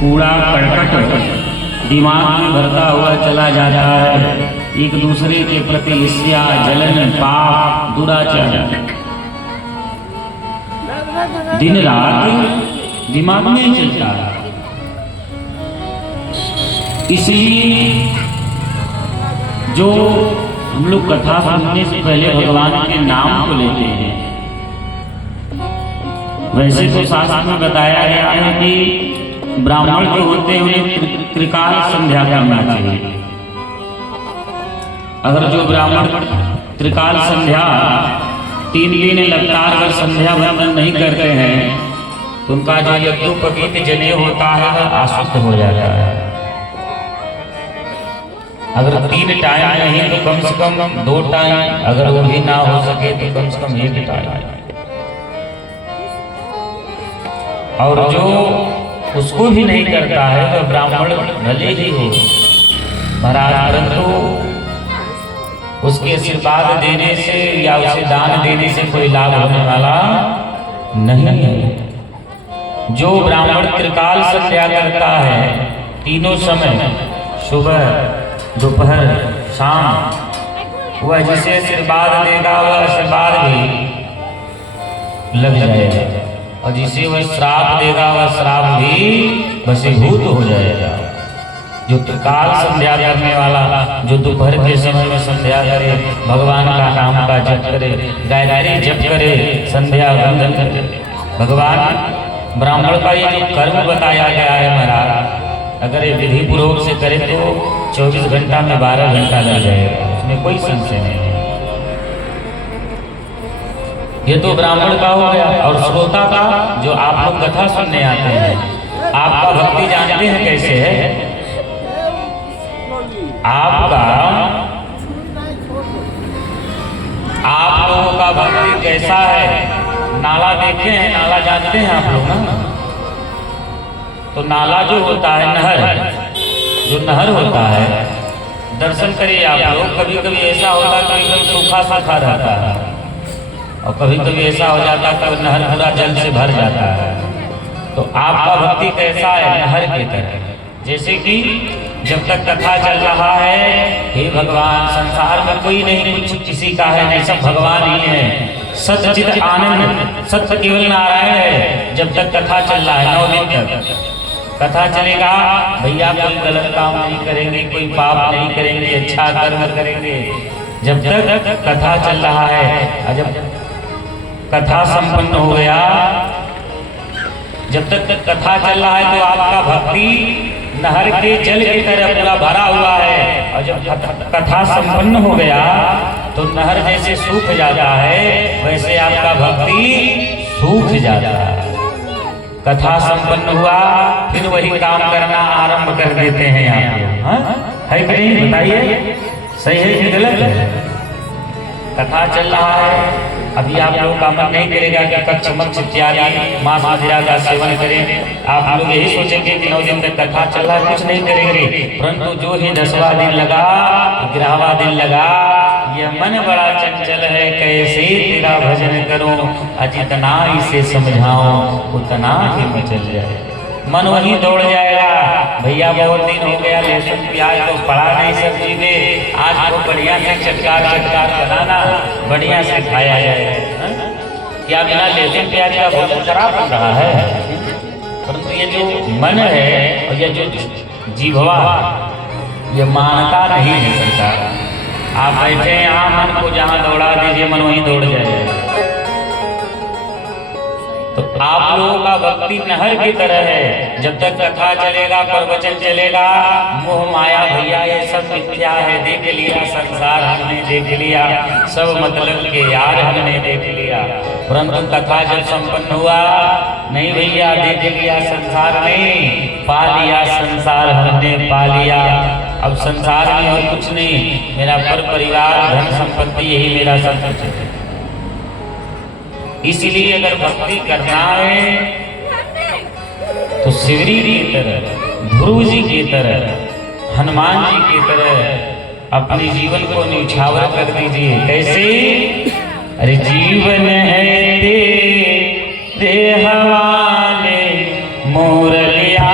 कूड़ा करकट दिमाग में भरता हुआ चला जाता है। एक दूसरे के प्रति ईर्ष्या, जलन, पाप, दुराचार दिन रात दिमाग में चलता है। इसलिए जो हम लोग कथा सुनने से पहले भगवान के नाम को लेते हैं, वैसे तो शास्त्र में बताया गया है कि ब्राह्मण जो होते हैं त्रिकाल संध्या करना चाहिए। अगर जो ब्राह्मण त्रिकाल संध्या 3 दिन लगातार अगर संध्या वंदन नहीं करते हैं तो उनका जो यज्ञोपवीत जनेऊ होता है वह अशुद्ध हो जाता है। अगर 3 टाइम नहीं तो कम से कम 2 टाइम, अगर वो भी ना हो सके तो कम से कम 1 टाइम। और जो उसको भी नहीं करता है वह तो ब्राह्मण भले ही हो महाराज, परंतु उसके आशीर्वाद देने से या उसे दान देने से कोई लाभ होने वाला नहीं है। जो ब्राह्मण त्रिकाल संध्या करता है, तीनों समय सुबह, दोपहर, शाम, वह जिसे आशीर्वाद देगा वह आशीर्वाद भी लग जाएगा, और जिसे वह श्राप देगा वह श्राप भी वशीभूत हो जाएगा। जो त्रिकाल संध्या करने वाला, जो दोपहर के समय में संध्या करे, भगवान का नाम का जप करे, गायत्री जप करे, संध्या वंदन करे, भगवान ब्राह्मण का ये जो कर्म बताया गया है महाराज, अगर ये विधि पूर्वक से करे तो 24 घंटा में 12 घंटा लग जाएगा, उसमें कोई संशय नहीं है। ये तो ब्राह्मण का हो गया। और श्रोता का, जो आप लोग कथा सुनने आते हैं, आपका भक्ति जानते हैं कैसे है? आप लोगों का भक्ति कैसा है? नाला देखे हैं, नाला जानते हैं आप लोग ना? तो नाला जो होता है, नहर, जो नहर होता है, दर्शन करिए आप लोग। कभी कभी ऐसा होता है कि एकदम सूखा सूखा रहता है, और कभी कभी ऐसा हो जाता है कि नहर पूरा जल से भर जाता है। तो आपका भक्ति कैसा है? नहर की तरह। जैसे कि जब तक कथा चल रहा है, हे भगवान, संसार में कोई नहीं कुछ किसी का है नहीं, सब भगवान ही है, सच्चिद आनंद, सत्य केवल नारायण है। जब तक कथा चल रहा है, 9 दिन तक कथा चलेगा, भैया कोई गलत काम नहीं करेंगे, कोई पाप नहीं करेंगे, अच्छा कर्म करेंगे। जब तक कथा चल रहा है, जब कथा संपन्न हो गया, जब तक कथा चल रहा है तो आपका भक्ति नहर के जल की तरह पूरा भरा हुआ है। और जब कथा संपन्न हो गया तो नहर जैसे सूख जाता है, वैसे आपका भक्ति सूख जाता है। कथा संपन्न हुआ, फिर वही काम करना आरंभ कर देते हैं आप लोग, है कि नहीं? बताइए, सही है कि गलत है? कथा चल रहा है, अभी आप लोगों का मन नहीं करेगा कि कच्छ मक्ष इत्यादि मांस मदिरा का सेवन करें। आप लोग यही सोचेंगे कि 9 दिन तक कथा चल रहा है, कुछ नहीं करेंगे। परंतु जो ही 10वां दिन लगा, 11वां दिन लगा, यह मन बड़ा चंचल है, कैसे तेरा भजन करूं, जितना इसे समझाऊं उतना ही मचल जाए। मन वही दौड़ जाएगा, भैया बहुत दिन हो गया लहसुन प्याज तो पड़ा नहीं सब्जी में, आज को बढ़िया से चटकार बनाना, बढ़िया से खाया जाए। क्या बिना लहसुन प्याज का भोजन खराब बन रहा है? परंतु ये जो मन है और ये जो जीभवा, ये मानता नहीं है सरकार। आप बैठे यहाँ, मन को जहाँ दौड़ा दीजिए, मन वहीं दौड़ जाएगा। तो आप लोगों का भक्ति नहर की तरह है। जब तक कथा चलेगा, प्रवचन चलेगा, मोह माया भैया ये सब मिथ्या है, देख लिया संसार हमने, देख लिया सब मतलब के यार हमने देख लिया। परंतु कथा जब संपन्न हुआ, नहीं भैया, देख लिया संसार ने, पा लिया संसार हमने, पा लिया। अब संसार में और कुछ नहीं, मेरा परिवार, धन संपत्ति, यही मेरा सब कुछ है। इसलिए अगर भक्ति करना है तो शिवरी की तरह, ध्रुव जी की तरह, हनुमान जी की तरह अपने जीवन को न्यौछावर कर दीजिए। कैसे? अरे जीवन है दे हवाले, मोर लिया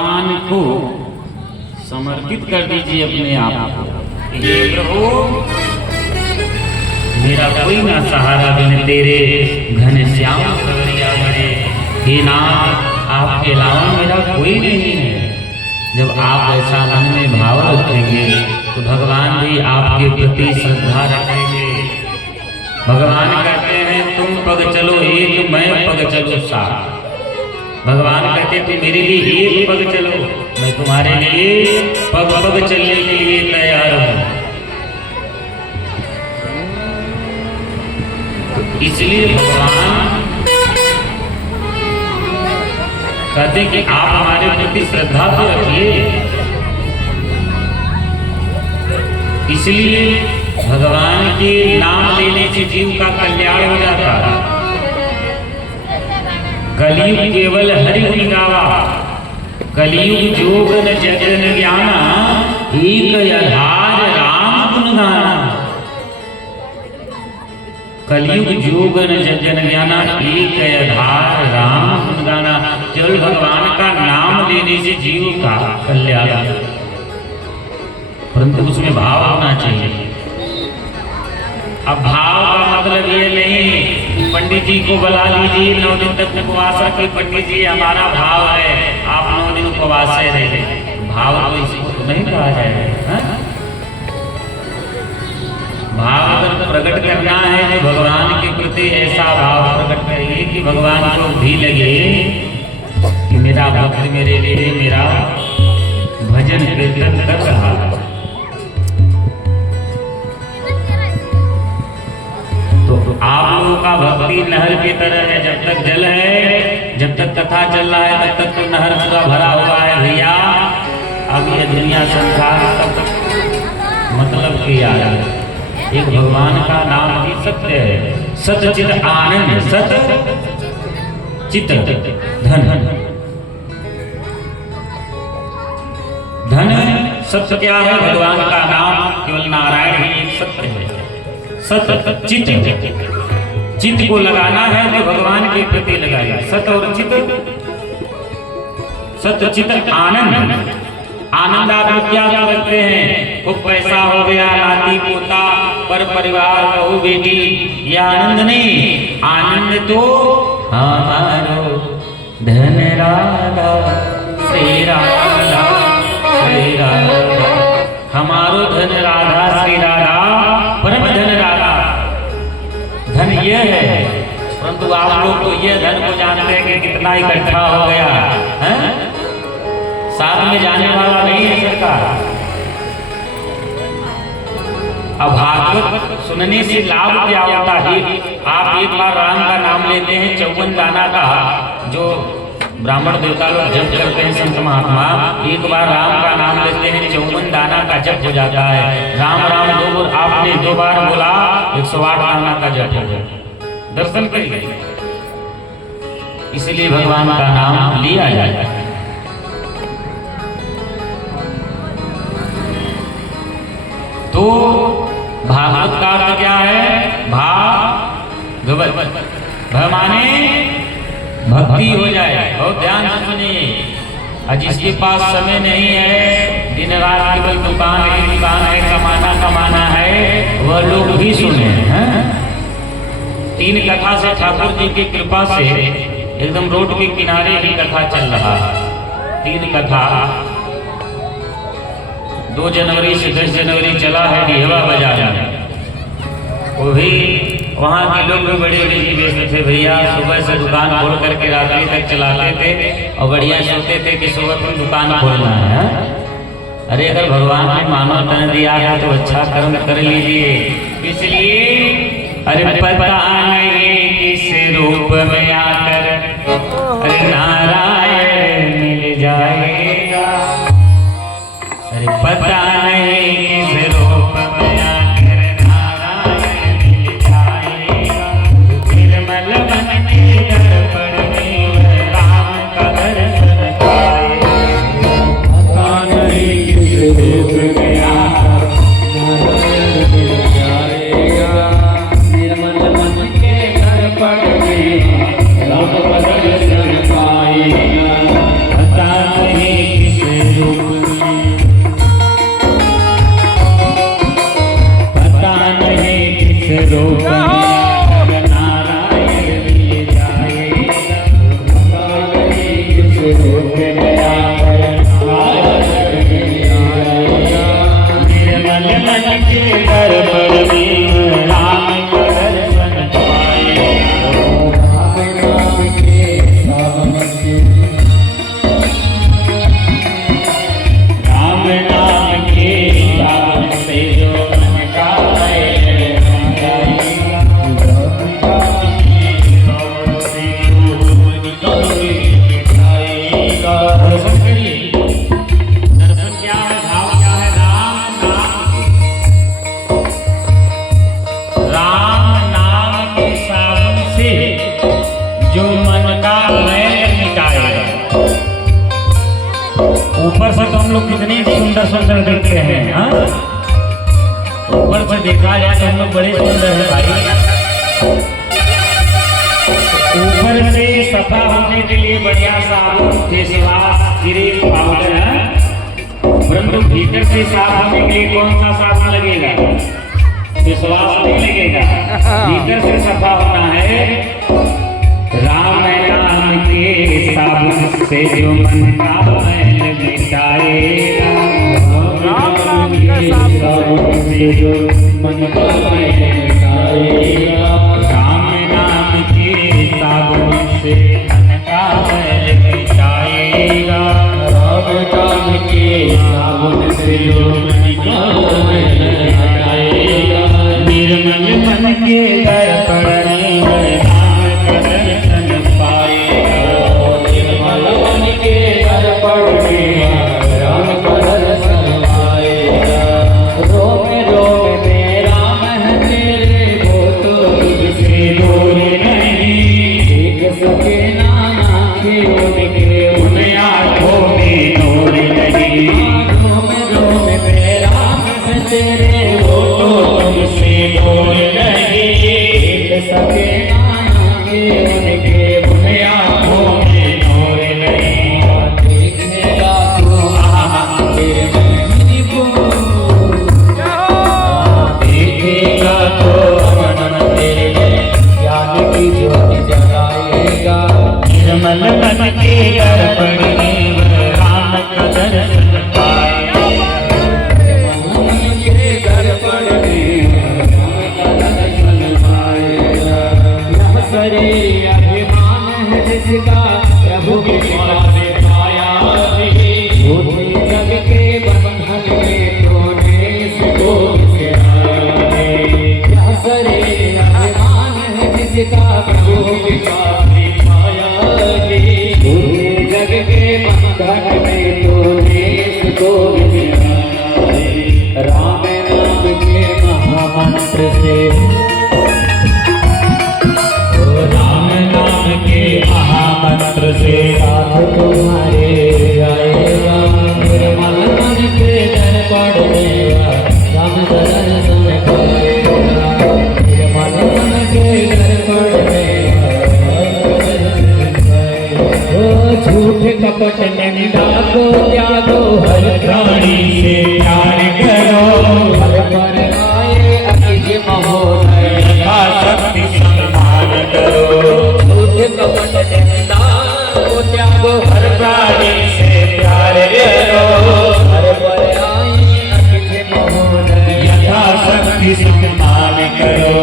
भगवान को समर्पित कर दीजिए अपने आप को। हे प्रभु मेरा कोई ना सहारा बिन तेरे घनश्याम सवरिया बड़े। हे नाथ आपके अलावा मेरा कोई नहीं है। जब आप ऐसा मन में भाव रखेंगे तो भगवान भी आपके प्रति श्रद्धा रखेंगे। भगवान कहते हैं तुम पग चलो एक, मैं पग चलो साथ। भगवान कहते तुम मेरे लिए एक पग चलो, मैं तुम्हारे लिए पग पग चलने के लिए तैयार हूं। इसलिए भगवान कहते कि आप हमारे प्रति श्रद्धा तो रखिए। इसलिए भगवान के नाम लेने से जीव का कल्याण हो जाता है। कलयुग केवल हरि गुण गावा, कलयुग जोग न जगन ज्ञाना, एक आधार राम गुण गाना। कलयुग जोग न जगन ज्ञाना, एक आधार राम गुण गाना। केवल भगवान का नाम लेने से जीव का कल्याण, परंतु उसमें भाव होना चाहिए। अब भाव का मतलब ये नहीं पंडित जी को बुला लीजिए 9 दिन तक उपवास रखिए, पंडित जी हमारा भाव है आप 9 दिन उपवास से रहे। भाव तो इसको तो नहीं कहा जाएगा। भाव अगर प्रकट करना है तो भगवान के प्रति ऐसा भाव प्रकट करिए कि भगवान को भी लगे कि मेरा भक्त मेरे लिए मेरा भजन कीर्तन कर रहा है। तो आप लोगों का भक्ति नहर की तरह है। जब तक जल है, जब तक कथा चल रहा है तब तक तो नहर पूरा भरा हुआ है भैया। अब ये दुनिया संसार सब मतलब किया है। एक भगवान का नाम ही सत्य है। सत्य चित आनंद, सत्य चित धन। धन सत्य क्या है? भगवान का नाम केवल नारायण ही एक सत्य है। सत्य चित, चित को लगाना है तो भगवान के प्रति लगाइए। सत्य और चित, सत्य चित आनंद। आनंद आप लोग क्या करते हैं? खूब पैसा हो गया, नाती पोता पर परिवार बहू बेटी, ये आनंद नहीं। आनंद तो हमारो धन राधा श्री राधा, श्री राधा हमारो धन राधा श्री राधा, परम धन राधा। धन ये है, परंतु आप लोग तो ये धन को जानते हैं कि कितना इकट्ठा हो गया है, साथ में जाने वाला नहीं है सरकार। अब भागवत सुनने से लाभ क्या होता है? आप एक बार राम का नाम लेते हैं 54 दाना का, जो ब्राह्मण देवता लोग जप करते हैं संत महात्मा, एक बार राम का नाम लेते हैं 54 दाना का जप हो जाता है। राम राम दो आपने 2 बार बोला 108 दाना का जप हो जाए। दर्शन करिए। इसलिए भगवान का नाम लिया जाता है। तो भागवत का अर्थ क्या है? भागवत, माने भक्ति हो जाए। बहुत ध्यान से सुनिए। और जिसके पास समय नहीं है, दिन रात केवल दुकान है, कमाना है, वह लोग भी सुने हैं। 3 कथा से ठाकुर जी की कृपा से एकदम रोड के किनारे ही कथा चल रहा है। 3 कथा 2 जनवरी से 10 जनवरी चला है डिहवा बाजार में। वो भी वहाँ के लोग भी बड़े बड़े व्यस्त थे भैया। सुबह से दुकान खोल करके रात्रि तक चलाते थे और बढ़िया सोचते थे कि सुबह तुम दुकान खोलना है। अरे अगर भगवान ने मानव तन दिया है तो अच्छा कर्म कर लीजिए। इसलिए अरे पता नहीं किस रूप में आकर अरे नारायण मिल जाएगा। अरे पता नहीं किस रूप में आकर नारायण मिल जाएगा। निर्मल मन के दर्पण में राम का दर्शन पाएगा। पता नहीं किस रूप में आकर नारायण मिल जाएगा। निर्मल मन के दर्पण में राम का दर्शन पाएगा। पता नहीं दर्शन क्या है, भाव क्या है? राम नाम के साबुन से जो मन का मैल मिटाएगा। ऊपर से तो हम लोग कितने सुंदर सुंदर देखते हैं, हाँ? ऊपर से देखा जाए तो हम लोग बड़े सुंदर हैं भाई। ऊपर से सफा होने के लिए बढ़िया साबुन, फेस वाश, क्रीम, पाउडर है, परंतु भीतर से साफ होने के लिए कौन सा साबुन लगेगा? फेस वाश नहीं लगेगा। भीतर से सफा होना है। राम नाम के साबुन से जो मन का मैल मिटाएगा। राम नाम के साबुन से जो मन का मैल मिटाएगा। राम नाम के साबुन से मन का मैल मिटाएगा। राम नाम के साबुन से जो मन का मैल मिटाएगा। निर्मल मन के दर्पण में राम का दर्शन पाएगा। निर्मल मन के दर्पण में राम का दर्शन पाएगा। रोम रोम में राम है तेरे, वो तो तुझसे दूर नहीं। देख सके नाना के उनके उन आँखों में नूर नहीं। रोम रोम में राम है तेरे, वो तो तुझसे दूर नहीं। देख सके नाना के उनके उन आँखों में नूर नहीं। देखने देखेगा तो मन तेरे ज्ञान की ज्योति जलाएगा। निर्मल मन के दर्पण में राम का दर्शन पाएगा। मन के दर्पण में राम का दर्शन पाएगा। यह शरीर अभिमान है जिसका प्रभु के कृपा से पाया है। झूठी जग के बंधन में तूने इसको गिराया है। यह शरीर अभिमान है जिसका प्रभु के कृपा से पाया है। झूठी जग के बंधन में तूने इसको गिराया है। राम नाम के महामंत्र से, राम नाम के महामंत्र से साथ तुम्हारे जाएगा। निर्मल मन के दर्पण में राम दर्शन पाएगा। निर्मल मन के दर्पण में झूठ कपट निंदा को त्यागो, हर प्राणी से प्यार करो। हर पर आए अतिथि महोदय शक्ति सम्मान करो। झूठ कपट निंदा को त्यागो, हर प्राणी से प्यार करो। हर पर आए अतिथि महोदय यथाशक्ति सम्मान करो।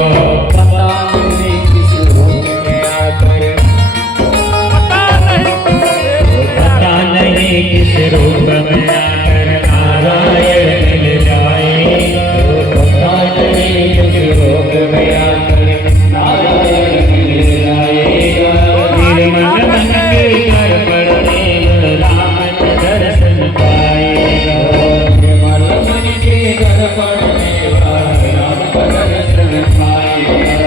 पता नहीं किस रूप में आकर, पता नहीं किस रूप में आकर नारायण मिल जाएगा। पता नहीं किस रूप में आकर नारायण मिल जाएगा। निर्मल मन के दर्पण में राम का दर्शन पाएगा। निर्मल मन के दर्पण में राम का दर्शन पाएगा।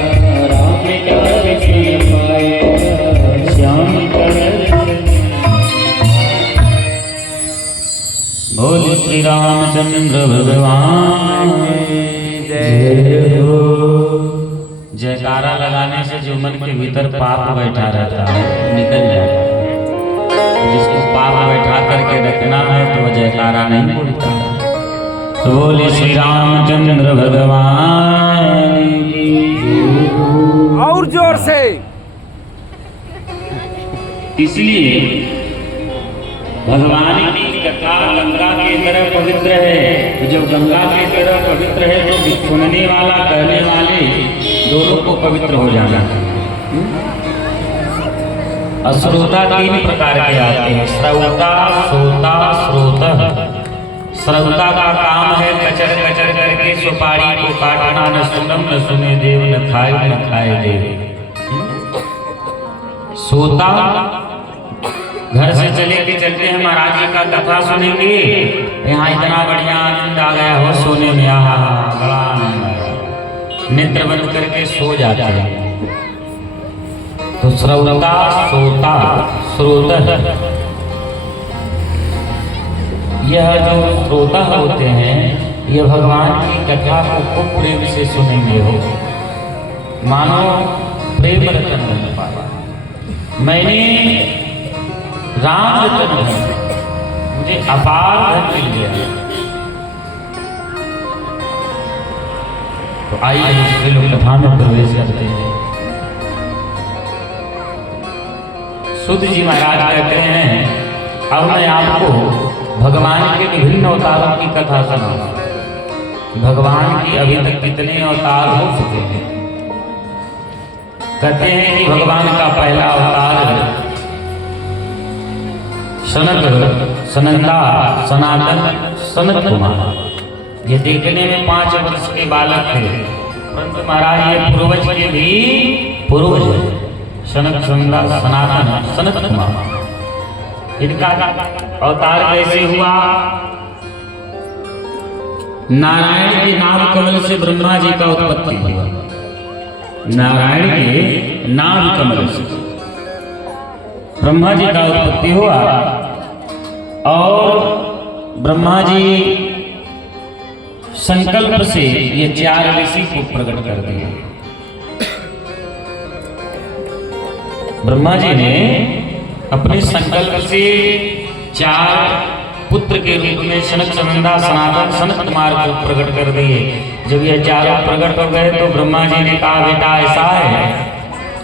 राम का दर्शन पाएगा। श्याम का दर्शन। बोल श्री रामचंद्र भगवान की जय हो। जयकारा लगाने से जो मन के भीतर पाप बैठा रहता है निकल जाए। जिसको पाप बैठा करके रखना है तो वह जयकारा नहीं बोलता। तो बोले श्री रामचंद्र भगवान की। और जोर से। इसलिए भगवान की कथा गंगा की तरह पवित्र है। जब गंगा की तरह पवित्र है तो सुनने वाला कहने वाले दोनों को पवित्र हो जाना। श्रोता तीन प्रकार के आते हैं, श्रौता, श्रोता, श्रोतः। श्रौता का काम है कचर कचर करके सुपारी को काटना, न सुनम न सुने देव, न खाए न खाए देव। श्रोता घर से चले के चलते हैं महाराज जी का कथा सुनेंगे, यहाँ इतना बढ़िया आनंद आ गया हो सोने में, बड़ा आनंद आया, नेत्र बंद करके सो जाते हैं। तो श्रौता सोता श्रोता, यह जो श्रोता होते हैं ये भगवान की कथा को खूब प्रेम से सुनेंगे हो, मानो प्रेम रतन बन पाया। मैंने राम रतन है, मुझे अपार धन मिल गया। तो आइए दूसरे लोग कथा में प्रवेश करते हैं। सुध जी महाराज कहते हैं अब मैं आपको भगवान के विभिन्न अवतारों की कथा सुनाऊंगा। भगवान की अभी तक कितने अवतार हो चुके हैं। कहते हैं कि भगवान का पहला अवतार है सनत सनंदा सनातन सनत कुमार। ये देखने में 5 वर्ष के बालक थे, परंतु महाराज ये पूर्वज के भी पूर्वज है। सनत सनंदा सनातन सनत कुमार, इनका अवतार कैसे हुआ? नारायण के नाभ कमल से ब्रह्मा जी का उत्पत्ति हुआ। नारायण के नाभ कमल से ब्रह्मा जी का उत्पत्ति हुआ और ब्रह्मा जी संकल्प से ये 4 ऋषि को प्रकट कर दिए। ब्रह्मा जी ने अपने संकल्प से 4 पुत्र के रूप में सनक सनंदा सनातन सनत कुमार को प्रकट कर दिए। जब ये 4 प्रकट हो गए तो ब्रह्मा जी ने कहा बेटा ऐसा है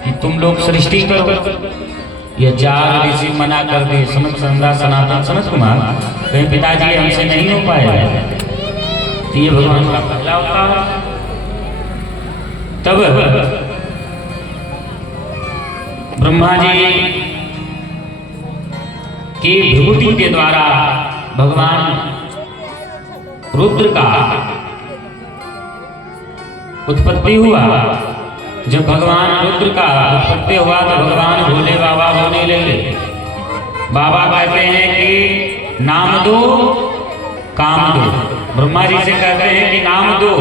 कि तुम लोग सृष्टि करो। ये 4 ऋषि मना कर दिए, सनक सनंदा सनातन सनत कुमार, कहीं पिताजी हमसे नहीं हो पाएगा। तो ये भगवान का पहला अवतार। तब ब्रह्मा जी की विभूति के द्वारा भगवान रुद्र का उत्पत्ति हुआ। जब भगवान रुद्र का उत्पत्ति हुआ तो भगवान भोले बाबा होने लगे। बाबा कहते हैं कि नाम दो काम दो। ब्रह्मा जी से कहते हैं कि नाम दो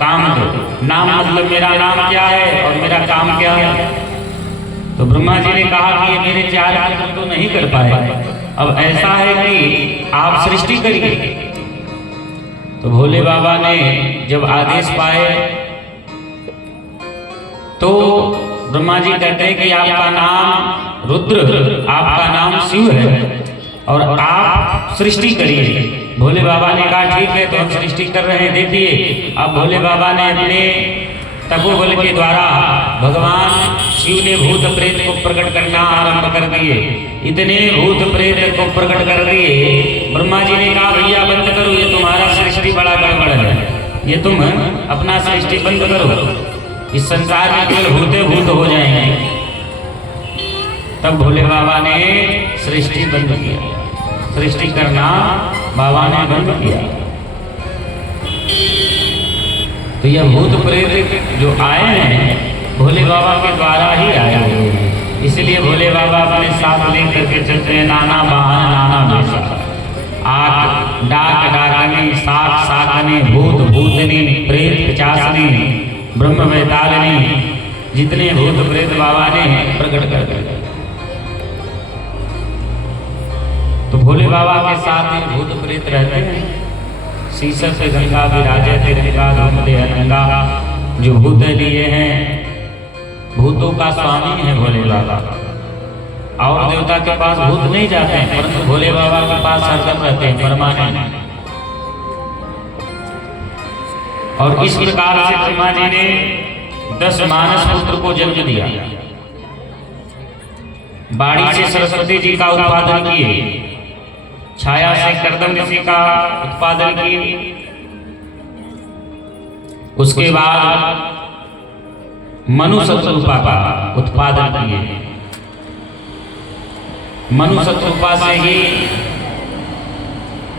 काम दो। नाम मतलब मेरा नाम क्या है और मेरा काम क्या है। तो ब्रह्मा जी ने कहा कि ये मेरे 4 पुत्र तो नहीं कर पाए, अब ऐसा है कि आप सृष्टि करिए। तो भोले बाबा ने जब आदेश पाए तो ब्रह्मा जी कहते हैं कि आपका नाम रुद्र, आपका नाम शिव है और आप सृष्टि करिए। भोले बाबा ने कहा ठीक है, तो हम सृष्टि कर रहे हैं। देखिए अब भोले बाबा ने अपने तपोबल के द्वारा भगवान शिव ने भूत प्रेत को प्रकट करना आरंभ कर दिए। इतने भूत प्रेत को प्रकट कर दिए, ब्रह्मा जी ने कहा भैया बंद करो, ये तुम्हारा सृष्टि बड़ा गड़बड़ है, ये तुम अपना सृष्टि बंद करो, इस संसार में केवल भूते भूत हो जाएंगे। तब भोले बाबा ने सृष्टि बंद किया, सृष्टि करना बाबा ने बंद किया। तो यह भूत प्रेत जो आए हैं भोले बाबा के द्वारा ही आए हैं। इसलिए भोले बाबा अपने साथ लेकर के चलते हैं नाना वाहन नाना वेश। आग डाक डाकनी, साक साकनी, भूत भूतनी, प्रेत पिचासनी, ब्रह्म वैतालनी, जितने भूत प्रेत बाबा ने प्रकट कर दिए। तो भोले बाबा के साथ ही भूत प्रेत रहते हैं। शीशर से गंगा विराजे तिरंगा धूम दे अनंगा, जो भूत लिए हैं भूतों का स्वामी है भोले बाबा। और देवता के पास भूत नहीं जाते हैं, परंतु भोले बाबा के पास हरदम रहते हैं परमानेंट। और इस प्रकार से ब्रह्मा जी ने 10 मानस पुत्र को जन्म दिया। बाड़ी से सरस्वती जी का उत्पादन किए, छाया से कर्दम ऋषि का उत्पादन किए, उसके बाद मनु शतरूपा का उत्पादन किए। मनु शतरूपा से ही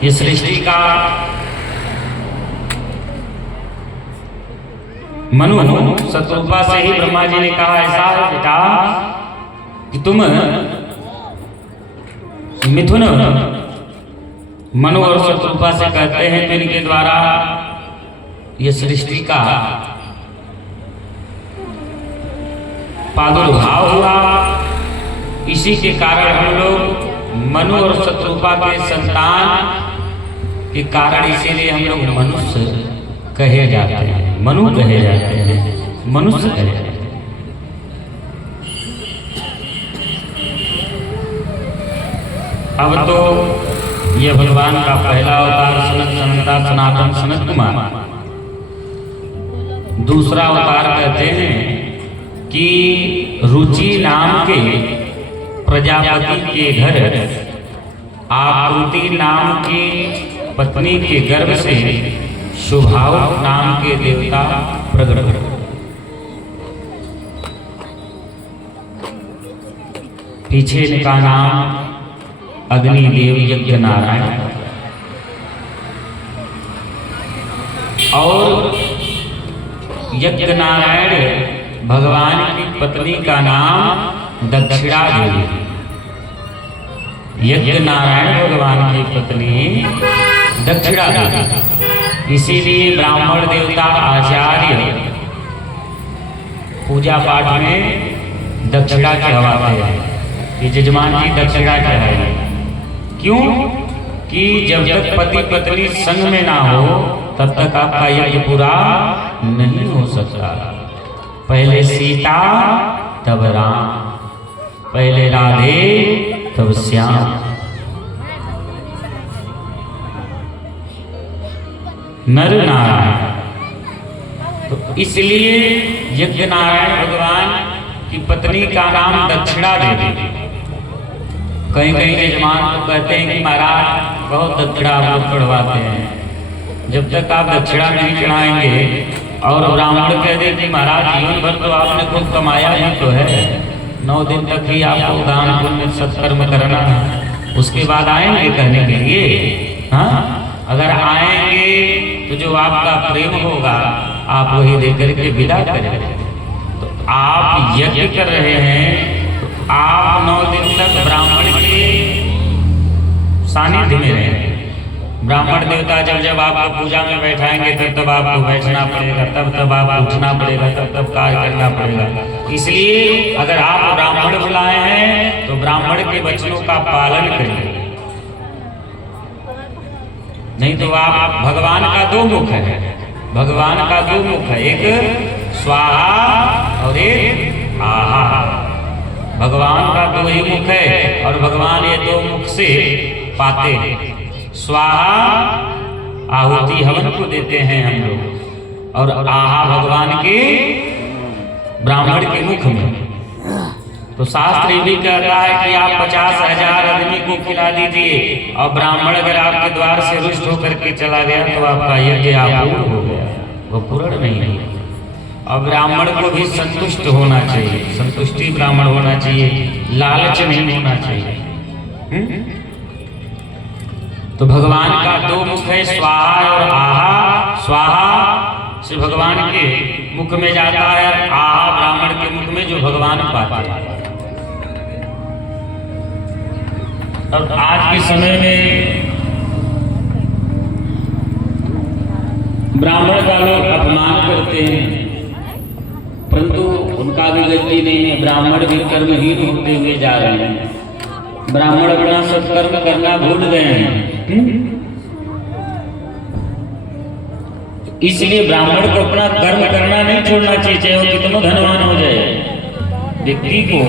इस सृष्टि का मनु शतरूपा से ही ब्रह्मा जी ने कहा ऐसा है बेटा कि तुम मिथुन मनु और शत्रुपा से कहते हैं तो इनके द्वारा ये सृष्टि का प्रादुर्भाव हुआ। इसी के कारण हम लोग मनु और शत्रुपा के संतान के कारण इसीलिए हम लोग मनुष्य कहे जाते हैं, मनु कहे जाते हैं, मनुष्य कहे जाते हैं। अब तो यह भगवान का पहला अवतार सनत सनता सनातन सनत कुमार। दूसरा अवतार कहते हैं कि रुचि नाम के प्रजापति के घर आकृति नाम की पत्नी के गर्भ से शुभाव नाम के देवता प्रकट हुए। पीछे इनका नाम अग्निदेव यज्ञ नारायण और यज्ञ नारायण भगवान की पत्नी का नाम दक्षिणा देवी। यज्ञ नारायण भगवान की पत्नी दक्षिणा देवी। इसीलिए ब्राह्मण देवता आचार्य पूजा पाठ में दक्षिणा चढ़ाते हैं कि जजमान जी दक्षिणा चढ़ाइए। क्यों? कि जब तक पति पत्नी संग में ना हो तब तक आपका यज्ञ पूरा नहीं हो सकता। पहले सीता तब राम, पहले राधे तब श्याम। नर नारायण। तो इसलिए यज्ञ नारायण भगवान की पत्नी का नाम दक्षिणा देवी। कहीं कहीं यजमान तो कहते हैं कि महाराज बहुत दक्षिणा आप लोग चढ़वाते हैं। जब तक आप दक्षिणा नहीं चढ़ाएंगे और ब्राह्मण कह दे कि महाराज जीवन भर तो आपने खुद कमाया ही तो है, 9 दिन तक ही आपको दान पुण्य सत्कर्म करना है, उसके बाद आएंगे कहने के लिए। हाँ, अगर आएंगे तो जो आपका प्रेम होगा आप वही देकर के विदा करेंगे। तो आप यज्ञ कर रहे हैं, आप 9 दिन तक ब्राह्मण के सानिध्य में रहेंगे। ब्राह्मण देवता जब जब आपको पूजा में बैठाएंगे तब तब आपको बैठना पड़ेगा, तब तब आप उठना पड़ेगा, तब तब कार्य करना पड़ेगा। इसलिए अगर आप ब्राह्मण बुलाए हैं तो ब्राह्मण के वचनों का पालन करिए, नहीं तो आप भगवान का 2 मुख है। भगवान का 2 मुख है, एक स्वाहा और एक आहा। भगवान का 2 ही मुख है और भगवान ये 2 मुख से पाते हैं। स्वाहा आहुति हवन को देते हैं हम लोग, और आहा भगवान के ब्राह्मण के मुख में। तो शास्त्र भी कहता है कि आप 50,000 आदमी को खिला दीजिए और ब्राह्मण अगर आपके द्वार से रुष्ट होकर के चला गया तो आपका यज्ञ अपूर्ण हो गया, वो पूर्ण नहीं है। और ब्राह्मण को भी संतुष्ट होना चाहिए, संतुष्टि ब्राह्मण होना चाहिए, लालच नहीं होना चाहिए। तो भगवान का 2 मुख है, स्वाहा और आहा। स्वाहा से भगवान के मुख में जाता है, आहा ब्राह्मण के मुख में जो भगवान पाते हैं। और आज के समय में ब्राह्मण का लोग अपमान करते हैं, परंतु उनका भी गलती नहीं है। ब्राह्मण भी कर्महीन होते हुए जा रहे हैं। ब्राह्मण अपना सत्कर्म करना भूल गए हैं। इसलिए ब्राह्मण को अपना कर्म करना नहीं छोड़ना चाहिए, चाहे वो कितना धनवान हो जाए। व्यक्ति को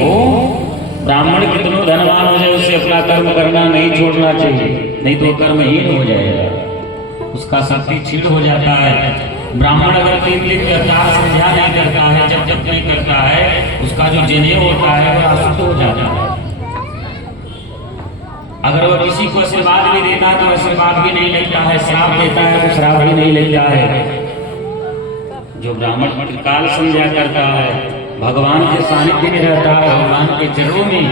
ब्राह्मण कितना धनवान हो जाए उससे अपना कर्म करना नहीं छोड़ना चाहिए, नहीं तो कर्महीन हो जाएगा, उसका शक्ति क्षीण हो जाता है। ब्राह्मण अगर 3 दिन करता है, संध्या नहीं करता है, जब जब नहीं करता है, उसका जो जनेऊ होता है वह अशुद्ध हो जाता है। अगर वह किसी को आशीर्वाद भी देता है तो आशीर्वाद भी नहीं लेता है, श्राप देता है तो श्राप भी नहीं लेता है। जो ब्राह्मण त्रिकाल संध्या करता है, भगवान के सानिध्य में रहता है, भगवान के चरणों में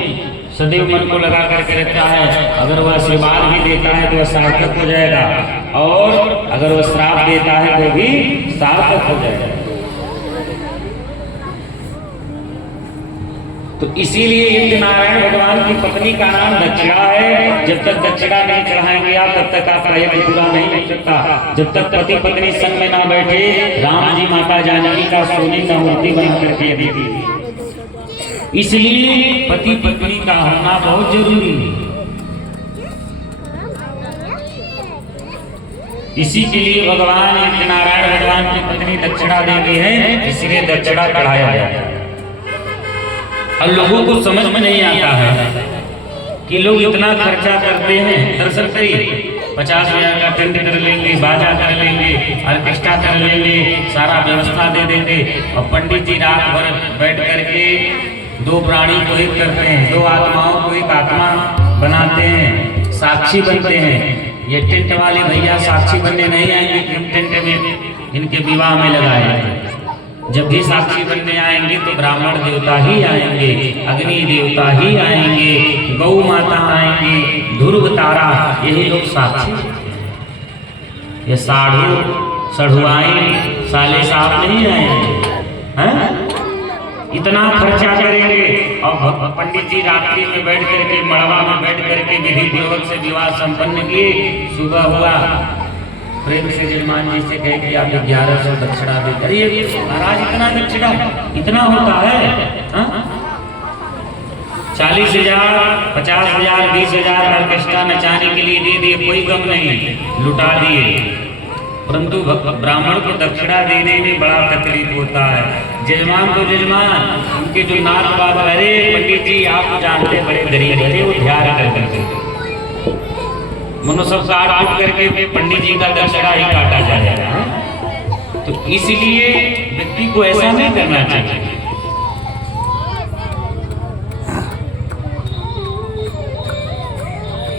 सदैव मन को लगा करके रखता है, अगर वह आशीर्वाद भी देता है तो वह सार्थक हो जाएगा, और अगर वह श्राप देता है तो भी सार्थक हो जाएगा। तो इसीलिए इंद्र नारायण भगवान की पत्नी का नाम दक्षिणा है। जब तक दक्षिणा नहीं चढ़ाएंगे आप तब तक आपका यज्ञ पूरा नहीं हो सकता। जब तक पति पत्नी संग में ना बैठे, राम जी माता जानकी का सोने का मूर्ति बना करके यदि दी। इसलिए पति पत्नी का होना बहुत जरूरी है। इसी के लिए भगवान इंद्र नारायण भगवान की पत्नी दक्षिणा देवी है, इसलिए दक्षिणा चढ़ाया गया। और लोगों को समझ में नहीं आता है कि लोग इतना खर्चा करते हैं। दरअसल करिए 50,000 का टेंट कर लेंगे, बाजा कर लेंगे, ऑर्केस्ट्रा कर लेंगे, सारा व्यवस्था दे देंगे और पंडित जी रात भर बैठ करके दो प्राणी को एक करते हैं, दो आत्माओं को एक आत्मा बनाते हैं, साक्षी बनते हैं। ये टेंट वाले भैया साक्षी बनने नहीं आएंगे कि हम टेंट में इनके विवाह में लगाए। जब भी साक्षी बनने आएंगे तो ब्राह्मण देवता ही आएंगे, अग्नि देवता ही आएंगे, गौ माता आएंगे, ध्रुव तारा, यही लोग साक्षी। ये साधु सढ़ुआई साले साहब नहीं आएंगे, हैं? इतना खर्चा करेंगे और पंडित जी रात्रि में बैठ करके मड़वा में बैठ करके विधि विरोध से विवाह संपन्न किए। सुबह हुआ प्रेम से जजमान जी से कहे कि आप 1100 दक्षिणा दे। अरे महाराज इतना दक्षिणा इतना होता है? 40,000 50,000 20,000 ऑर्केस्ट्रा नचाने के लिए दे दिए, कोई गम नहीं, लुटा दिए। परंतु ब्राह्मण को दक्षिणा देने में बड़ा तकलीफ होता है। जजमान तो जजमान, उनके जो नाथ बात, अरे पंडित जी आप जानते बड़े गरीब, अरे वो ध्यान कर करके मनो सब काट करके पंडित जी का दक्षिणा ही काटा जाएगा। तो इसलिए व्यक्ति को ऐसा नहीं करना चाहिए।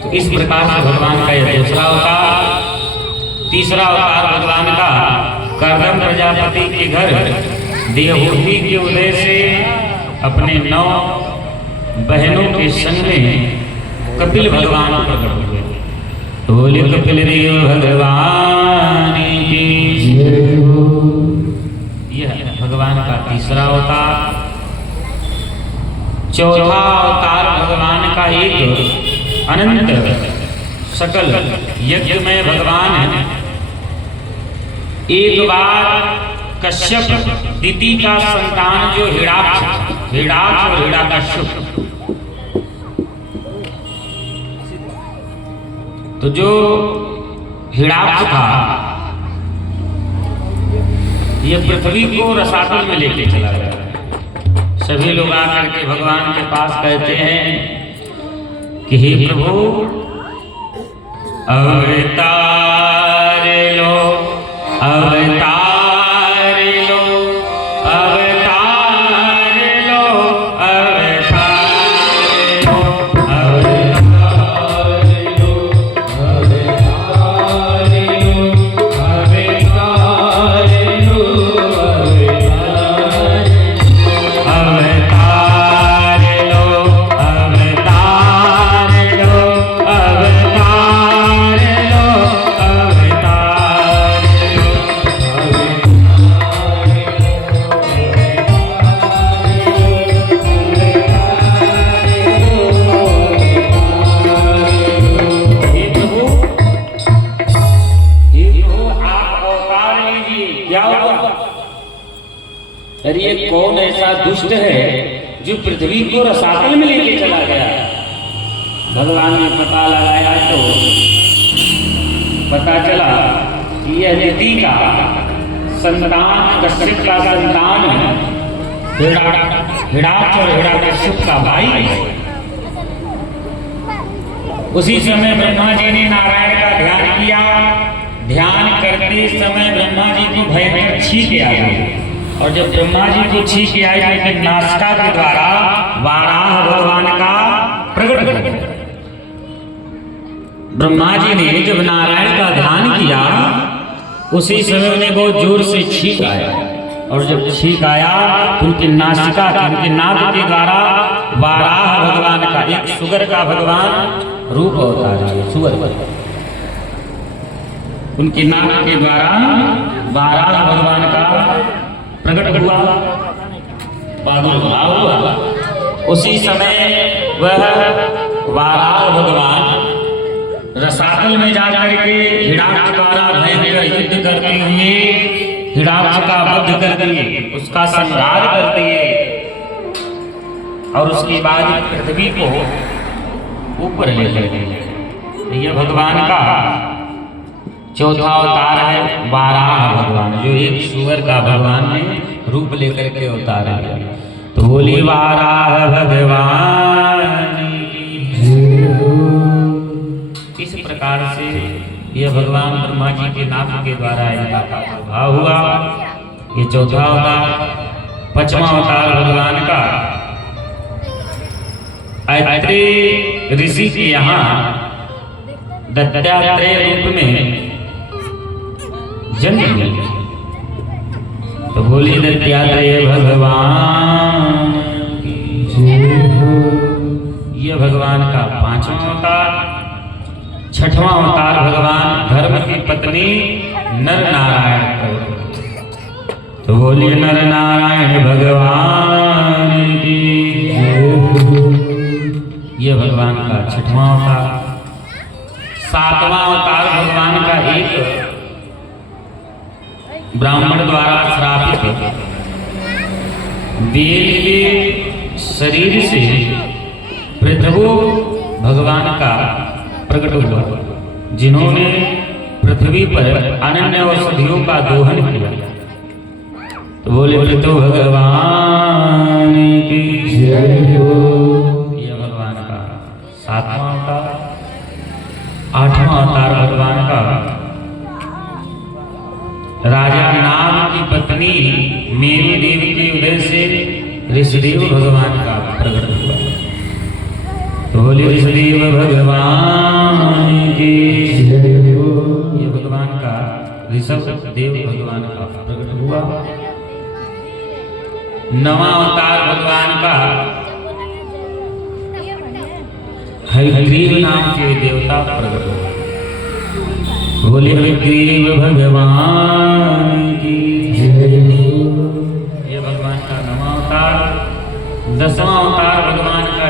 तो इस प्रकार से भगवान का यह दूसरा अवतार। तीसरा अवतार भगवान का कर्दम प्रजापति के घर देवहूति के उदय से अपने 9 बहनों के संग में कपिल भगवान प्रकट हुए। बोले कपिल देव भगवान की जय हो। यह भगवान का तीसरा अवतार। चौथा अवतार भगवान का एक अनंत सकल यज्ञ में भगवान एक बार कश्यप दिति का संतान जो हिड़ाक्ष और हिरण्यकश्यप, तो जो हिड़ाक्ष था ये पृथ्वी को रसातल में लेके चला गया। सभी लोग आकर के भगवान के पास कहते हैं कि हे प्रभु अवतार लो, अवतार लो, अवतार लो, अवतार लो, अवतार लो, अवतार लो, अवतार लो, अवतार लो, अवतार लो, अवतार लो, अवतार अरे ये कौन ऐसा दुष्ट है जो पृथ्वी को रसातल में लेके चला गया? भगवान ने पता लगाया तो पता चला कि यह दिति का संतान, कश्यप का संतान हिड़ाक्ष और हिरण्यकश्यप का भाई है। उसी समय ब्रह्मा जी ने नारायण का ध्यान किया। ध्यान करते समय ब्रह्मा जी को भयंकर छींक आ गई और जब ब्रह्मा जी को छींक आई तो फिर नासिका के द्वारा वाराह भगवान का प्रकट। ब्रह्मा जी ने जब नारायण का ध्यान किया उसी समय उन्हें बहुत जोर से छींक आया और जब छींक आया तो उनकी नासिका उनके नाक के द्वारा वाराह भगवान का, एक सुगर का भगवान रूप होता है, सुगर उनके नाक के द्वारा वाराह भगवान का प्रकट हुआ, प्रादुर्भाव हुआ। उसी समय वह वाराह भगवान रसातल में जाकर के हिरण्याक्ष द्वारा भयंकर युद्ध करते हुए हिरण्याक्ष का वध कर दिए, उसका संहार कर दिए और उसके बाद पृथ्वी को ऊपर ले गए। यह भगवान का चौथा अवतार है वाराह भगवान, जो एक सुअर का भगवान ने रूप लेकर के अवतार लिया। तो बोली वाराह भगवान। इस प्रकार से यह भगवान ब्रह्मा जी के नाम के द्वारा इनका प्रभाव हुआ। ये चौथा अवतार। पांचवा अवतार भगवान का ऐत्रेय ऋषि के यहाँ दत्तात्रेय रूप में जन्म लिया। तो बोली दत्तात्रेय भगवान। यह भगवान का पांचवा अवतार। छठवां अवतार भगवान धर्म की पत्नी नर नारायण। तो बोलिए नर नारायण भगवान की। यह भगवान का छठवां अवतार। सातवां अवतार भगवान का एक ब्राह्मण द्वारा श्रापित बेल के शरीर से पृथ्वी भगवान का प्रकट हुआ, जिन्होंने पृथ्वी पर अनन्य औषधियों का दोहन किया। तो बोले पृथ्वी भगवान की जय हो। यह भगवान का सातवां अवतार। आठवां अवतार भगवान का राजा नाम की पत्नी मेरु देवी के उदय से ऋषिदेव भगवान का प्रकट हुआ। तो बोले ऋषिदेव भगवान की जय हो। ये भगवान का ऋषभ देव भगवान का प्रकट हुआ। नवां अवतार भगवान का हयग्रीव नाम के देवता प्रकट हुआ। बोले हयग्रीव भगवान की जय हो। ये भगवान का नवां अवतार। दसवां अवतार भगवान का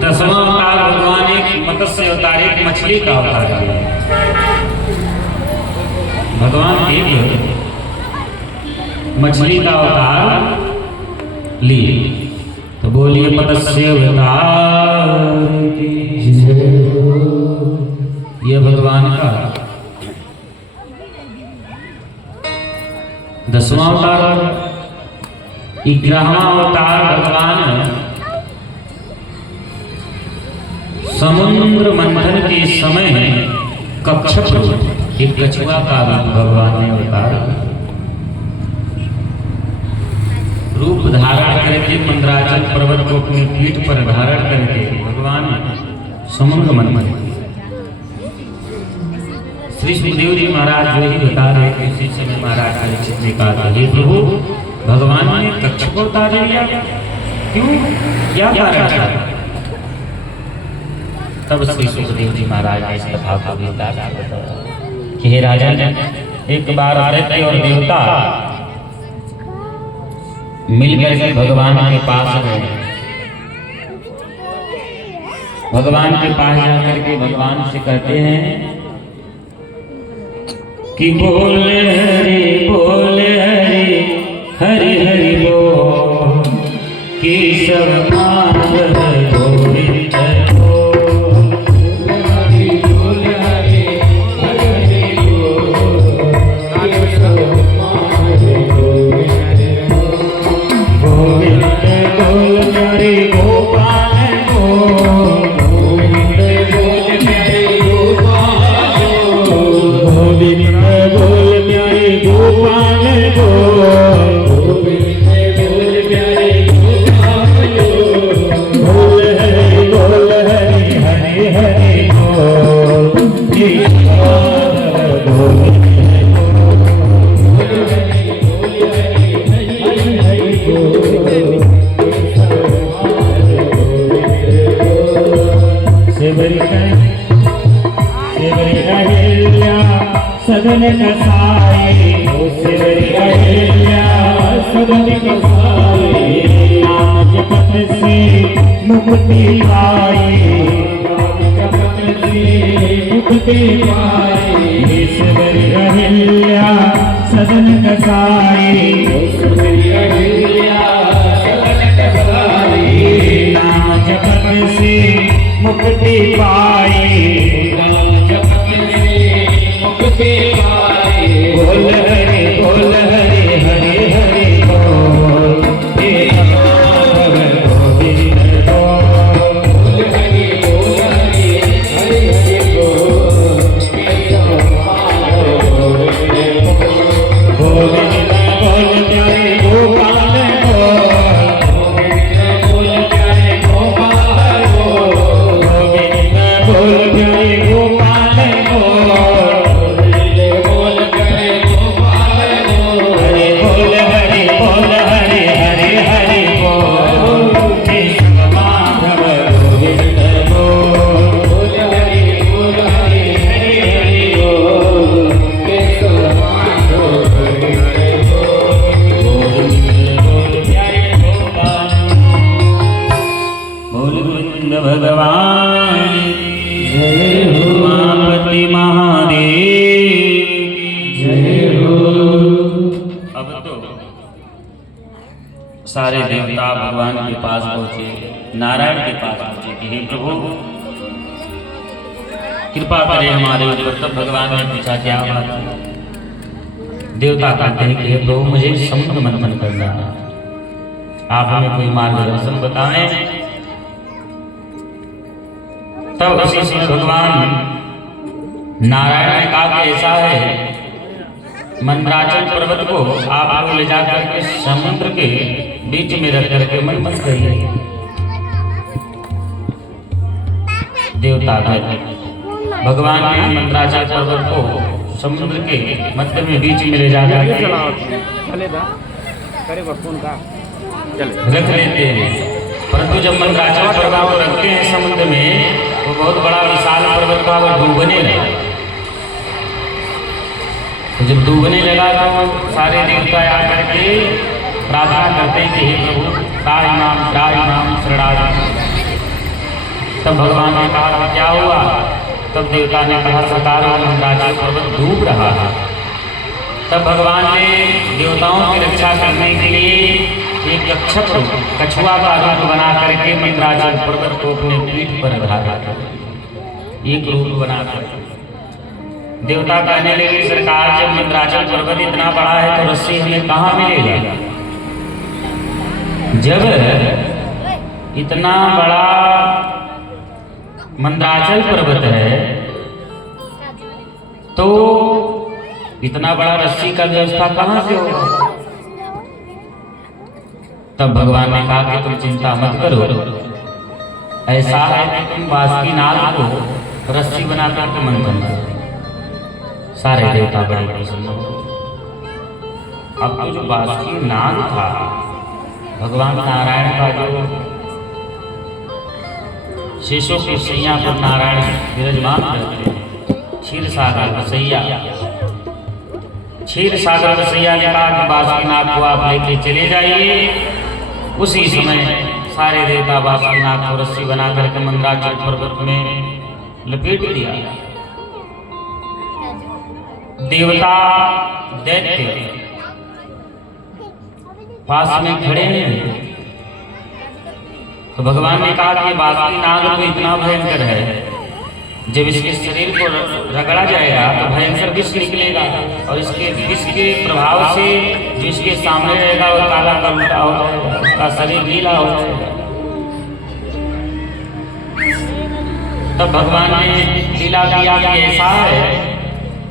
दसवां अवतार भगवान एक मत्स्य अवतार, एक मछली का अवतार है। भगवान एक मछली का अवतार लिए। तो बोलिए मत्स्य अवतार की जय हो। यह भगवान का दसवां अवतार। 11वां अवतार भगवान समुद्र मंथन के समय कच्छप एक कछुआ का भगवान ने अवतार रूप धारण करके मंदराचल पर्वत को अपनी पीठ पर धारण करके भगवान समुद्र मंथन। श्री सुखदेव जी महाराज जो ही बता रहे थे, उसी समय महाराज परीक्षित जी कहा था, हे प्रभु भगवान ने कच्छप को उतार लिया, क्यों, क्या कारण था? तब श्री सुखदेव जी महाराज ने इस कथा को बताया कि हे राजन, एक बार दैत्य और देवता मिलकर के भगवान के पास गए। भगवान के पास जाकर के भगवान से कहते हैं कि बोले हरि हरि हरि बोल, कि सब सदन कसाई कसाई मुक्ति पाए ईश्वरी अहिल्या सदन कसाई नाम जपत से मुक्ति पाई बोल हरे हरे हरे हरे बोल हे माधव गोविंद बोल हरे हरे बोल गोविंद बोल प्यारे गोपाल बोल प्यारे गोपाल गोविंद बोल प्यारे गोपाल भगवान जय हो उमापति महादेव जय हो। अब तो सारे देवता भगवान के पास पहुंचे, नारायण के पास पहुंचे कि हे प्रभु कृपा करें हमारे ऊपर। तब भगवान ने पूछा क्या बात है? देवता कहते हैं कि हे प्रभु मुझे समुद्र मंथन करना है, आप हमें कोई मार्गदर्शन बताएं। तब उसी समय भगवान नारायण ने कहा कि ऐसा है, मंदराचल पर्वत को आप लोग ले जाकर के समुद्र के बीच में रख करके मंथन करिए। देवता भगवान ने मंदराचल पर्वत को समुद्र के मध्य में बीच में ले जाकर रख लेते हैं। परंतु जब मंदराचल पर्वत को रखते हैं समुद्र में तो बहुत बड़ा विशाल पर्वत का वो डूबने लगा। तो जब डूबने लगा तो सारे देवता आकर के प्रार्थना करते हैं कि हे प्रभु त्राहि माम शरणागत। तब भगवान ने कहा क्या हुआ? तब देवता ने कहा सरकार मंदराचल पर्वत डूब रहा है। तब भगवान ने देवताओं की रक्षा करने के लिए एक यक्षक कछुआ का रूप बना करके मंदराचल पर्वत को अपने पीठ पर रखा, एक रूप बनाकर। देवता कहने लगे सरकार जब मंदराचल पर्वत इतना बड़ा है तो रस्सी हमें कहाँ मिलेगा? जब इतना बड़ा मंदराचल पर्वत है तो इतना बड़ा रस्सी का व्यवस्था कहाँ से होगा? तब भगवान ने कहा कि तुम चिंता मत करो, ऐसा है कि तुम बासुकी नाग को रस्सी बनाकर के मंथन करो। सारे देवता बड़े प्रसन्न हो। अब तो जो बासुकी नाग था भगवान नारायण का जो शेषों की सैया पर नारायण विराजमान करते हैं, क्षीर सागर वसैया। क्षीर सागर वसैया ने कहा कि बासुकी नाग को आप लेके चले जाइए। उसी समय सारे देवता बासुकी नाग को रस्सी बना करके मंदराचल पर्वत में लपेट दिया। देवता दैत्य पास में खड़े हैं। तो भगवान ने कहा कि बासुकी नाग तो इतना भयंकर है, जब इसके शरीर को रगड़ा जाएगा तो भयंकर विष निकलेगा और इसके विष के प्रभाव से जो इसके सामने रहेगा वो काला का उल्टा हो जाएगा, उसका शरीर नीला हो जाएगा। तब भगवान ने लीला किया कि ऐसा है।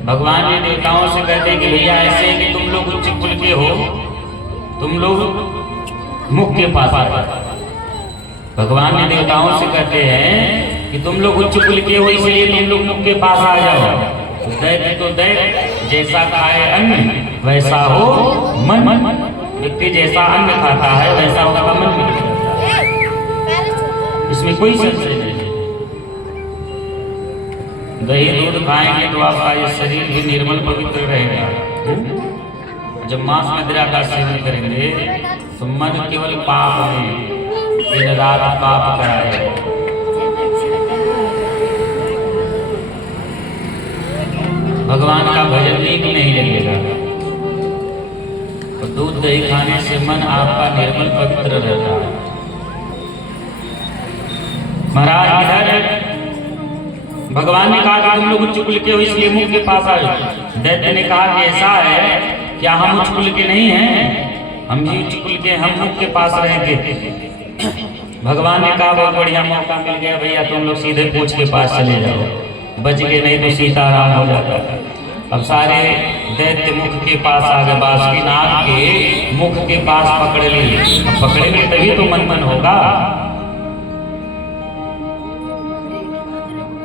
भगवान ने देवताओं से कहते हैं कि भैया ऐसे कि तुम लोग उच्च कुल के हो, तुम लोग मुख के पास आ। भगवान ने देवताओं से कहते हैं कि तुम लोग उच्च कुल के हो इसलिए तुम लोग मुख के पास आ जाओ। दैत्य तो दैत्य जैसा खाए अन्न वैसा हो मन। व्यक्ति जैसा अन्न खाता है वैसा उसका मन भी, इसमें कोई संशय नहीं। दही दूध खाएंगे तो आपका ये शरीर भी निर्मल पवित्र रहेगा। जब मांस मदिरा का सेवन करेंगे तो मन केवल पाप में दिन रात पाप कराए। जिससे मन आपका निर्मल पवित्र रहता है। महाराज इधर भगवान ने कहा कि तुम लोग उच्च कुल के हो इसलिए मुख के पास आए। दैत्य ने कहा कि ऐसा है, क्या हम उच्च कुल के नहीं हैं, हम भी उच्च कुल के, हम मुख के पास रहेंगे। भगवान ने कहा बहुत बढ़िया मौका मिल गया भैया, तुम लोग सीधे पूछ के पास चले जाओ, बच गए नहीं तो सीताराम हो जाता। अब सारे दैत्य मुख के पास आ गए, बासुकीनाथ के मुख के पास पकड़ लिए। अब पकड़ेंगे तभी तो मन होगा।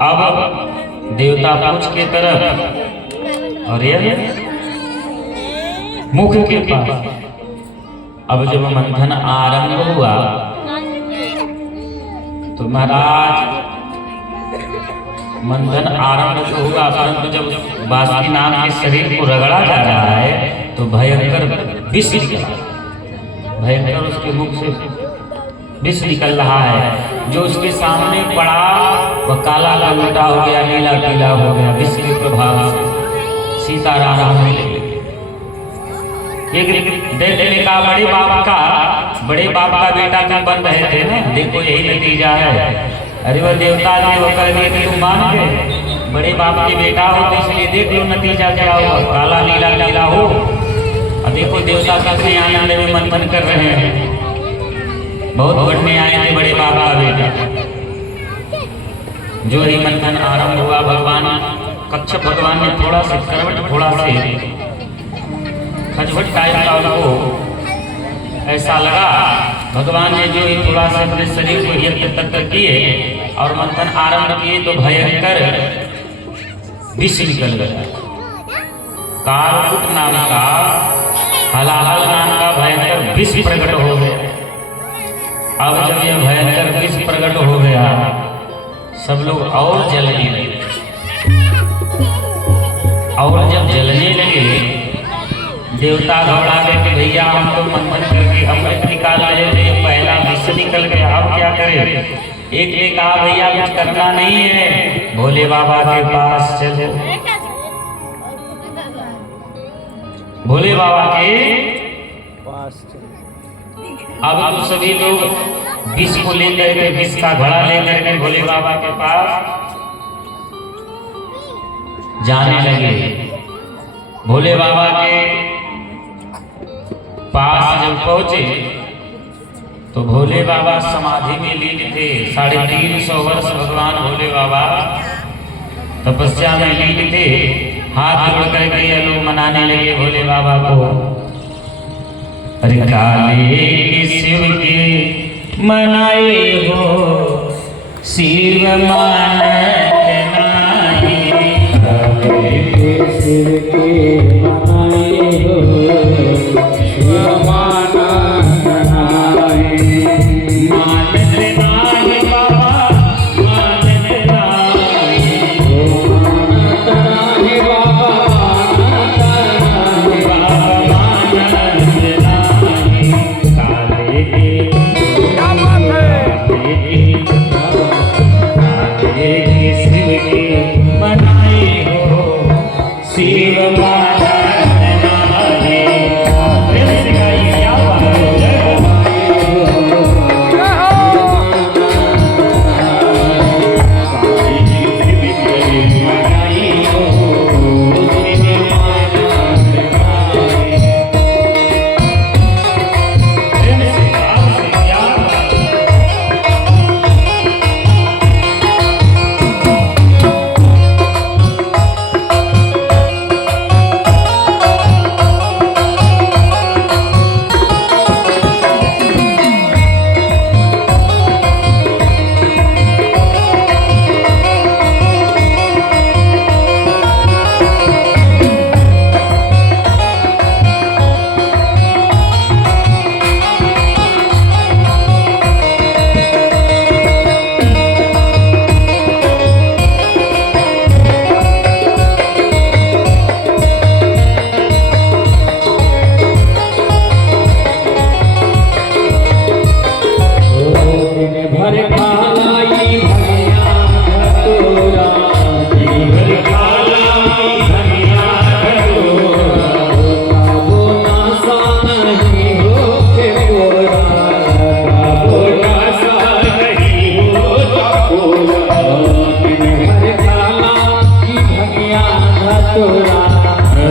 अब देवता पूछ के तरफ और ये मुख के पास। अब जब मंथन आरंभ हुआ तो महाराज मंथन आरंभ तो हुआ, परंतु जब बासुकीनाथ के शरीर को रगड़ा जा रहा है तो भयंकर विष निकला, भयंकर उसके मुख से विष निकल रहा है। जो उसके सामने पड़ा वह काला लंगोटा हो गया, नीला पीला हो गया विष के प्रभाव से। सीताराम ने दैत्य ने कहा बड़े बाप का बेटा तुम बन रहे थे ना, देखो यही नतीजा है। अरे वह देवता ने वो कर दिए कि तुम मान गए, बड़े बाप के बेटा हो तो इसलिए देख लो नतीजा क्या हुआ, काला नीला पीला हो। और देखो देवता कितने आनंद में मंथन कर रहे हैं, बहुत बढ़ने आए थे बड़े बाप का बेटा। जो ही मंथन आरंभ हुआ, भगवान कच्छप भगवान ने थोड़ा से करवट थोड़ा से खचवट टाइप का उनको ऐसा लगा। भगवान ने जो ही थोड़ा सा अपने शरीर को यत्र तत्र किए और मंथन आरंभ किए तो भयंकर विष निकल गया। कालकूट नाम का, हलाहल नाम का भयंकर विष प्रकट हो गया। अब जब यह भयंकर विष प्रकट हो गया सब लोग और जलने लगे, और जब जलने लगे देवता घबरा गए कि भैया हम तो मंथन करके अमृत निकाल रहे थे, पहला विष निकल गया, अब क्या करें। एक ने कहा भैया कुछ करना नहीं है, भोले बाबा के पास चलो। भोले बाबा के पास अब तो सभी लोग विष को लेकर के, विष का घड़ा लेकर के भोले बाबा के पास जाने लगे। भोले बाबा के पास जब पहुंचे तो भोले बाबा समाधि में लीन थे। 350 वर्ष भगवान भोले बाबा तपस्या में लीन थे। हाथ जोड़ करके ये लोग मनाने लगे भोले बाबा को। अरे काले शिव के मनाए हो, शिव मानत नाही। काले शिव के मनाए हो, शिव मानत नाही। मानत नाही बाबा, मानत नाही। मानत नाही बाबा, मानत नाही। बाबा मानत नाही। काले के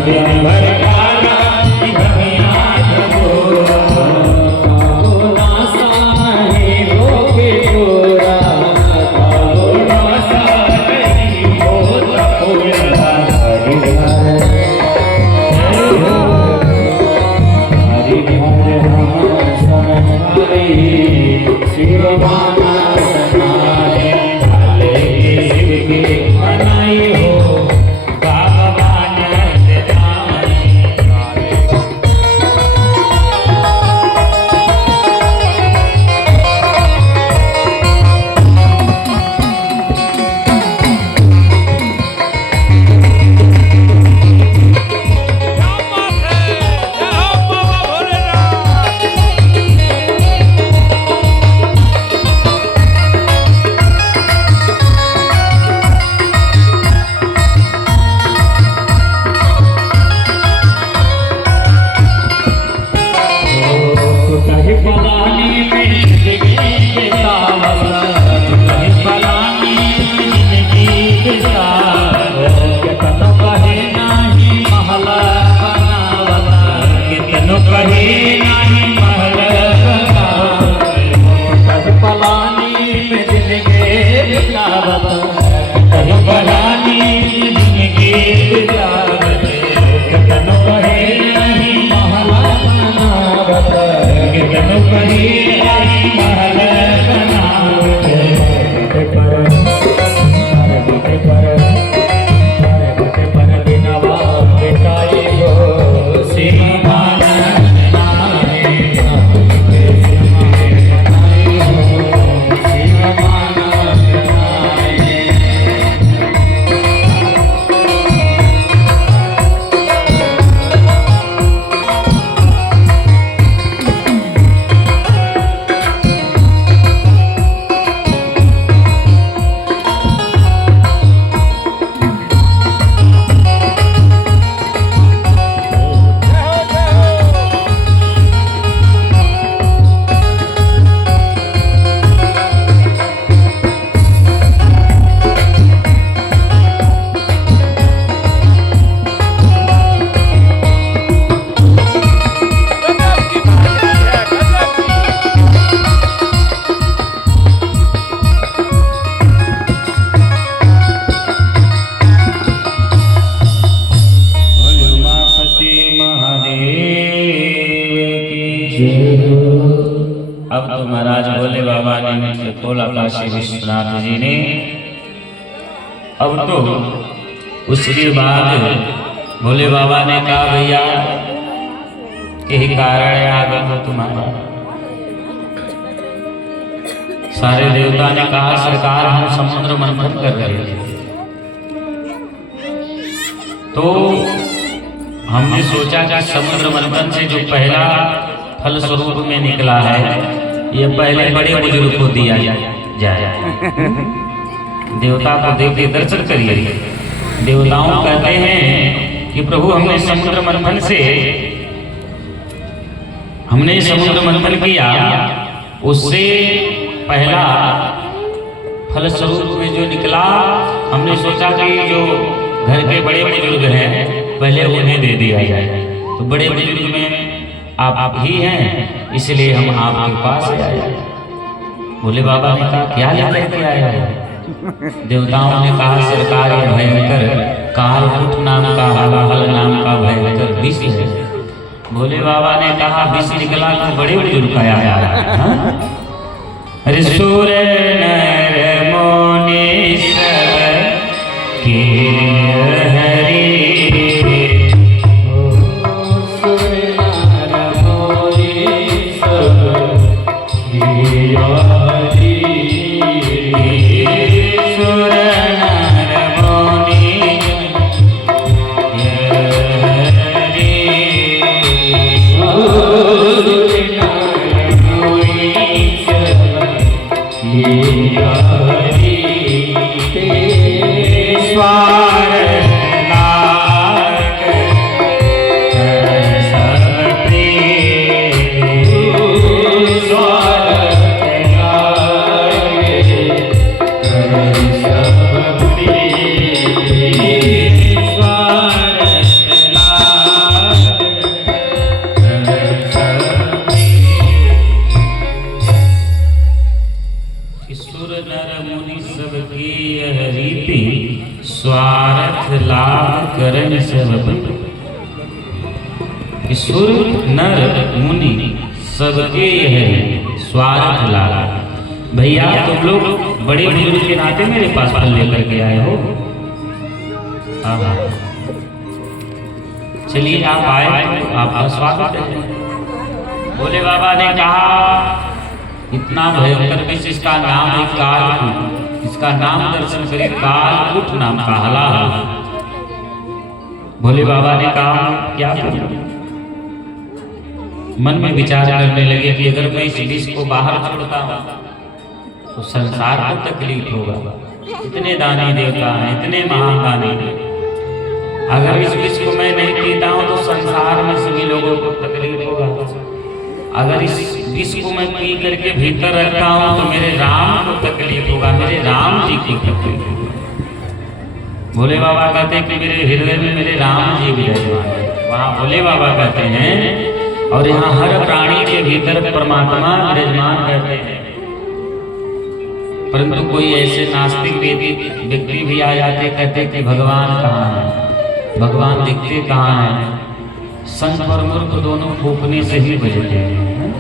दिन भर खाना भमिया धतूरा खाओ नासा नहीं रोके गोरा खाओ नासा नहीं होता पूरा हरि हर शिव माना समाधि ढाले शिव के मनाई हो भगवान अब तो महाराज भोले बाबा ने खोला काशी विश्वनाथ जी ने। अब तो उसके बाद भोले बाबा ने कहा भैया यही कारण है आगमन तुम्हारा। सारे देवता ने कहा सरकार हम समुद्र मंथन कर रहे थे तो हमने सोचा कि समुद्र मंथन से जो पहला फल स्वरूप में निकला है ये पहले बड़े बुजुर्ग को दिया जाए। देवता को देख के दर्शन करिए। देवताओं कहते हैं कि प्रभु हमने समुद्र मंथन किया उससे पहला फल स्वरूप में जो निकला हमने सोचा कि जो घर के बड़े बुजुर्ग हैं पहले उन्हें दे दिया जाए। तो बड़े बुजुर्ग में आप ही हैं इसलिए हम आपके पास आए। भोले बाबा ने कहा क्या लेकर के आया है? देवताओं ने कहा सरकार ये भयंकर कालकूट नाम का हलाहल नाम का भयंकर विष है। भोले बाबा ने कहा विष निकला तो बड़े बुजुर्ग आया है। अरे सुर नर मुनि सब के हरि यह रीति स्वार्थ लाभ करन सब सुर नर मुनि सबके यह रीति स्वार्थ लाभ। भैया तुम लोग बड़े बुजुर्ग के नाते मेरे पास फल लेकर के आए हो। हाँ, चलिए आप आए, आपका स्वागत है। भोले बाबा ने कहा इतना भयंकर विष, इसका नाम है कालकूट, इसका नाम दर्शन करिए, कालकूट नाम का हला। भोले बाबा ने कहा क्या करूं? मन में विचार करने लगे कि अगर मैं इस विष को बाहर छोड़ता हूं तो संसार को तकलीफ होगा। इतने दानी देवता हैं, इतने महान दानी, अगर इस विष को मैं नहीं पीता हूं तो संसार में सभी लोगों को तकलीफ होगा। अगर इस विष को मैं पी करके भीतर रखता हूं तो मेरे राम को तकलीफ होगा, मेरे राम जी को तकलीफ होगा। भोले बाबा कहते हैं कि मेरे हृदय में मेरे राम जी विराजमान है, वहाँ भोले बाबा कहते हैं, और यहाँ हर प्राणी के भीतर परमात्मा विराजमान रहते हैं। परंतु कोई ऐसे नास्तिक व्यक्ति भी आ जाते, कहते कि भगवान कहाँ है, भगवान दिखते कहाँ है। संत और मूर्ख दोनों फूकने से ही बजते हैं।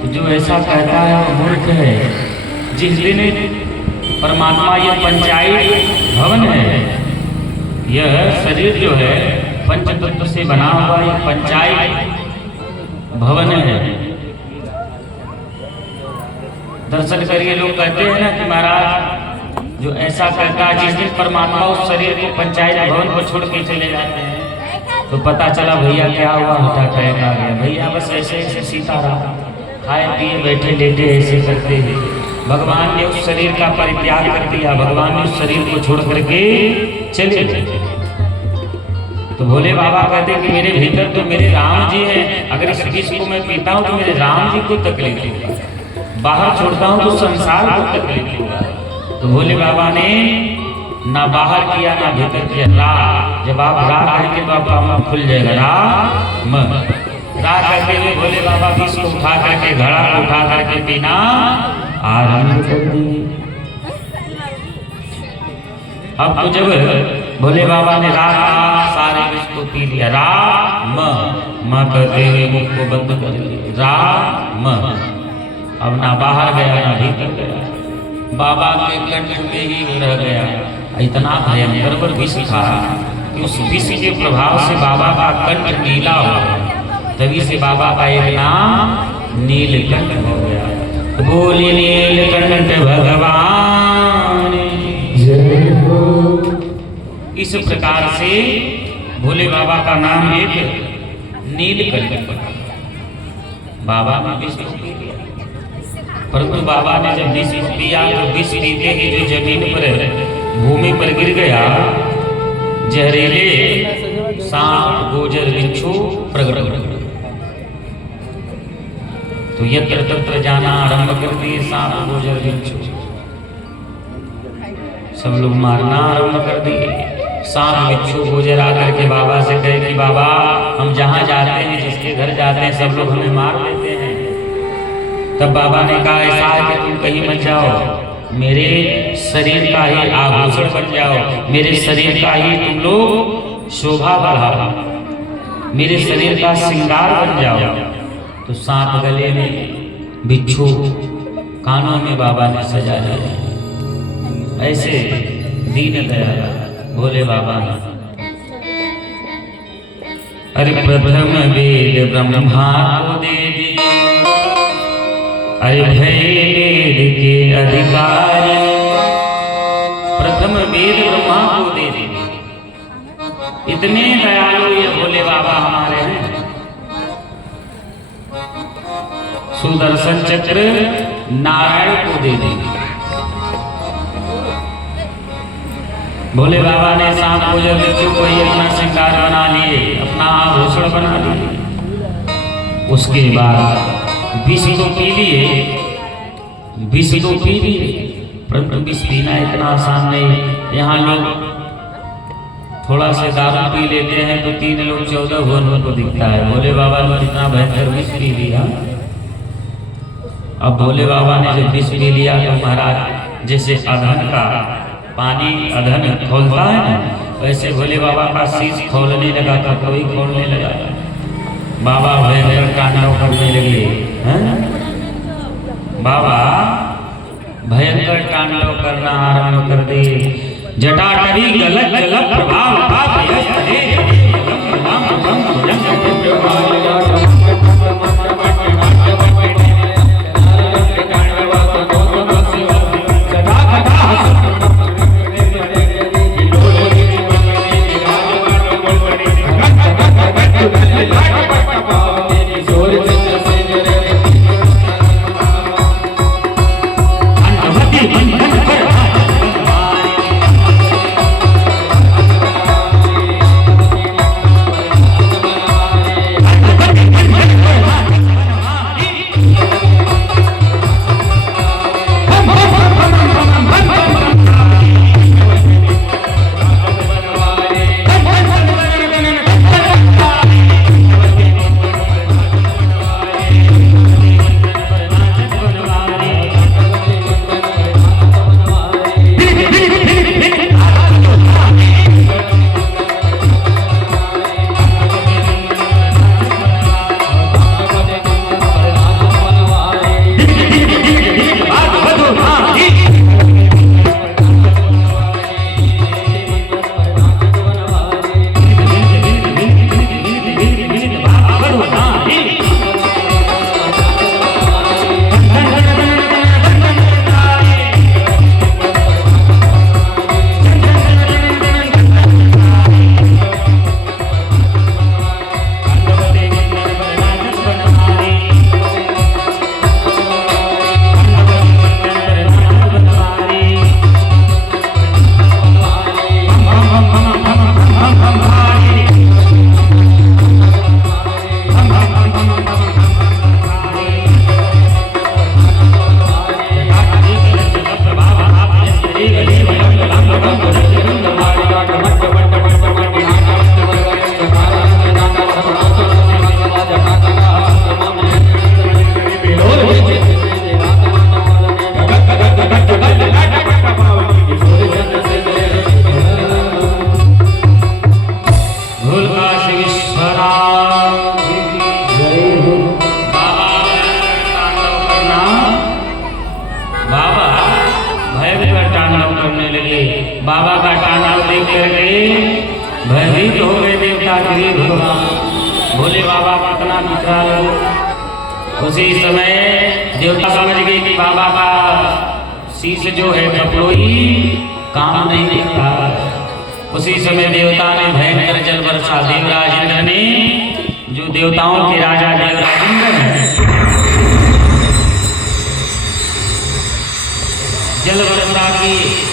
तो जो ऐसा कहता है वो मूर्ख है। जिस दिन परमात्मा यह पंचायत भवन है, यह शरीर जो है पंचतत्व से बना हुआ यह पंचायत भवन है। दर्शन करिए, लोग कहते हैं ना कि महाराज जो ऐसा करता है, जिस दिन परमात्मा उस शरीर को पंचायत भवन को छोड़ के चले जाते हैं तो पता चला भैया क्या हुआ, हटा अटैक आ गया। भैया बस ऐसे ऐसे सीता रहा, खाए पिए बैठे लेटे ऐसे करते हैं। भगवान ने उस शरीर का परित्याग कर दिया, भगवान ने उस शरीर को छोड़ करके चले गए। तो भोले बाबा कहते कि मेरे भीतर तो मेरे राम जी हैं, अगर इस विष को मैं पीता हूँ तो मेरे राम जी को तकलीफ होगा, बाहर छोड़ता हूँ तो संसार को तकलीफ होगा। तो भोले बाबा ने ना बाहर किया ना भीतर किया, रा। जब आप रा कहेंगे तो आपका मुंह खुल जाएगा। रा कहते हुए भोले बाबा विष को उठा करके, घड़ा को उठा करके पीना आरंभ कर दिए। अब तो जब भोले बाबा ने रा सारे विष को पी लिया, रा म कहते हुए मुख को बंद कर लिया, रा म। अब ना बाहर गया ना भीतर गया, बाबा के कंठ में ही रह गया। इतना भयंकर विष था कि उस विष के प्रभाव से बाबा का कंठ नीला हो गया, तभी से बाबा का एक नाम नीलकंठ हो गया। बोले नीलकंठ भगवान जय हो। इस प्रकार से भोले बाबा का नाम एक नीलकंठ। बाबा ने विष को पी लिया, परंतु बाबा ने जब विष को पिया तो विष पीते ही जो जमीन पर भूमि पर गिर गया, जहरीले सांप गोजर बिच्छू प्रकट हो गए। तो यत्र तत्र जाना आरंभ कर दिए सांप गोजर बिच्छू, सब लोग मारना आरंभ कर दिए। सांप बिच्छू गोजर आकर के बाबा से कहे कि बाबा हम जहाँ जाते हैं, जिसके घर जाते हैं, सब लोग हमें मार देते हैं। तब बाबा ने कहा ऐसा है कि तुम कहीं मत जाओ, मेरे शरीर का ही आभूषण बन जाओ, मेरे शरीर का ही तुम लोग शोभा बढ़ाओ, मेरे शरीर का श्रृंगार बन जाओ। तो सांप गले में, बिच्छू कानों में बाबा ने सजा लिया। ऐसे दीन दयाल भोले बाबा। अरे प्रथम वेद ब्रह्मा को दे दी, अरे वेद के अधिकारी। प्रथम वेद ब्रह्मा को दे दी। इतने दयालु ये भोले बाबा हमारे हैं। सुदर्शन चक्र नारायण को दे दी। भोले बाबा ने सांप गोजर बिच्छू को ही अपना श्रृंगार बना लिए, अपना आभूषण बना लिए। उसके बाद विष तो पी लिए, विष तो पी लिए, परंतु विष पीना इतना आसान नहीं। यहाँ लोग थोड़ा से दारू पी लेते हैं तो 3 लोग 14 भुवन को दिखता है। भोले बाबा ने इतना भयंकर विष पी लिया। अब भोले बाबा ने जब विष पी लिया तो महाराज जैसे अधन का पानी अधन खोलता है ना, वैसे भोले बाबा का शीश खोलने लगा था, कोई खोलने लगा। बाबा भयंकर तांडव करने लगे हैं। बाबा भयंकर तांडव करना आरंभ कर दे। जटाटवी गलत जल प्रभाव का बाबा का तांडव देख करके भयभीत हो गए देवता गिरी भगवान। भोले बाबा कितना विकराल हो। उसी समय देवता समझ गए कि बाबा का शीश जो है कपड़ोई काम नहीं करता। उसी समय देवता ने भयंकर जल वर्षा देवराज इंद्र ने, जो देवताओं के राजा देवराज इंद्र हैं, जल वर्षा की